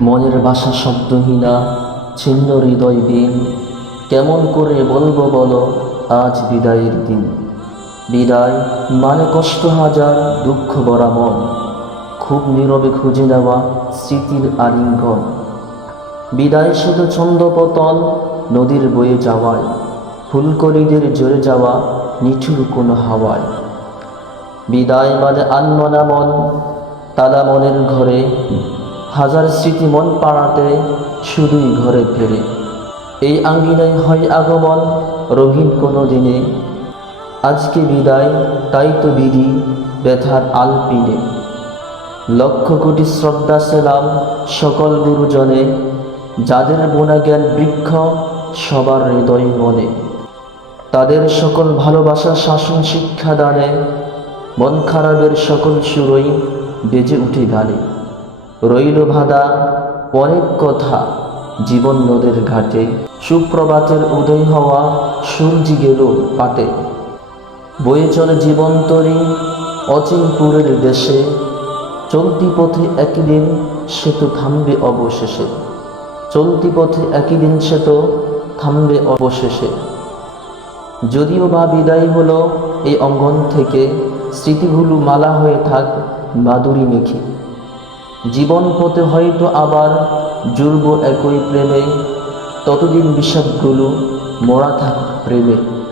মনের বাসা শব্দহীনা, ছিন্ন হৃদয় দিন কেমন করে বলব বলো, আজ বিদায়ের দিন। বিদায় মানে কষ্ট হাজার, দুঃখ ভরা মন। খুব নীরবে খুঁজে নেওয়া স্মৃতির আলিঙ্গন। বিদায় শুধু ছন্দপতন নদীর বয়ে যাওয়ায়। ফুলকরিদের জোরে যাওয়া নিঠুর কোনো হাওয়ায়। বিদায় মানে আনমনা মন, তালা মনের ঘরে হাজার স্মৃতি মন পাড়াতে শুধুই ঘরে ফেরে। এই আঙ্গিনায় হয় আগমন রহিম কোনো দিনে। আজকে বিদায়, তাই তো বিধি, ব্যথার আলপিনে। লক্ষ কোটি শ্রদ্ধা সেলাম সকল গুরুজনে, যাদের বোনা জ্ঞান বৃক্ষ সবার হৃদয় মনে। তাদের সকল ভালোবাসা শাসন শিক্ষা দানে, মন খারাপের সকল সুরই বেজে উঠে গানে। রইল ভাদা অনেক কথা, জীবন নদের ঘাটে। সুপ্রভাতের উদয় হওয়া সূর্যি গেল পাটে। বয়ে চলে জীবন্তরী অচিনপুরের দেশে। চলতি পথে একদিন সে তো থামবে অবশেষে। চলতি পথে একই দিন সে তো থামবে অবশেষে। যদিও বা বিদায় হলো এই অঙ্গন থেকে, স্মৃতিগুলো মালা হয়ে থাক মাদুরি মেখে। জীবন পথে হয়তো আবার জুড়ব একই প্রেমে ততদিন বিষাদগুলো মোড়া থাক প্রেমে।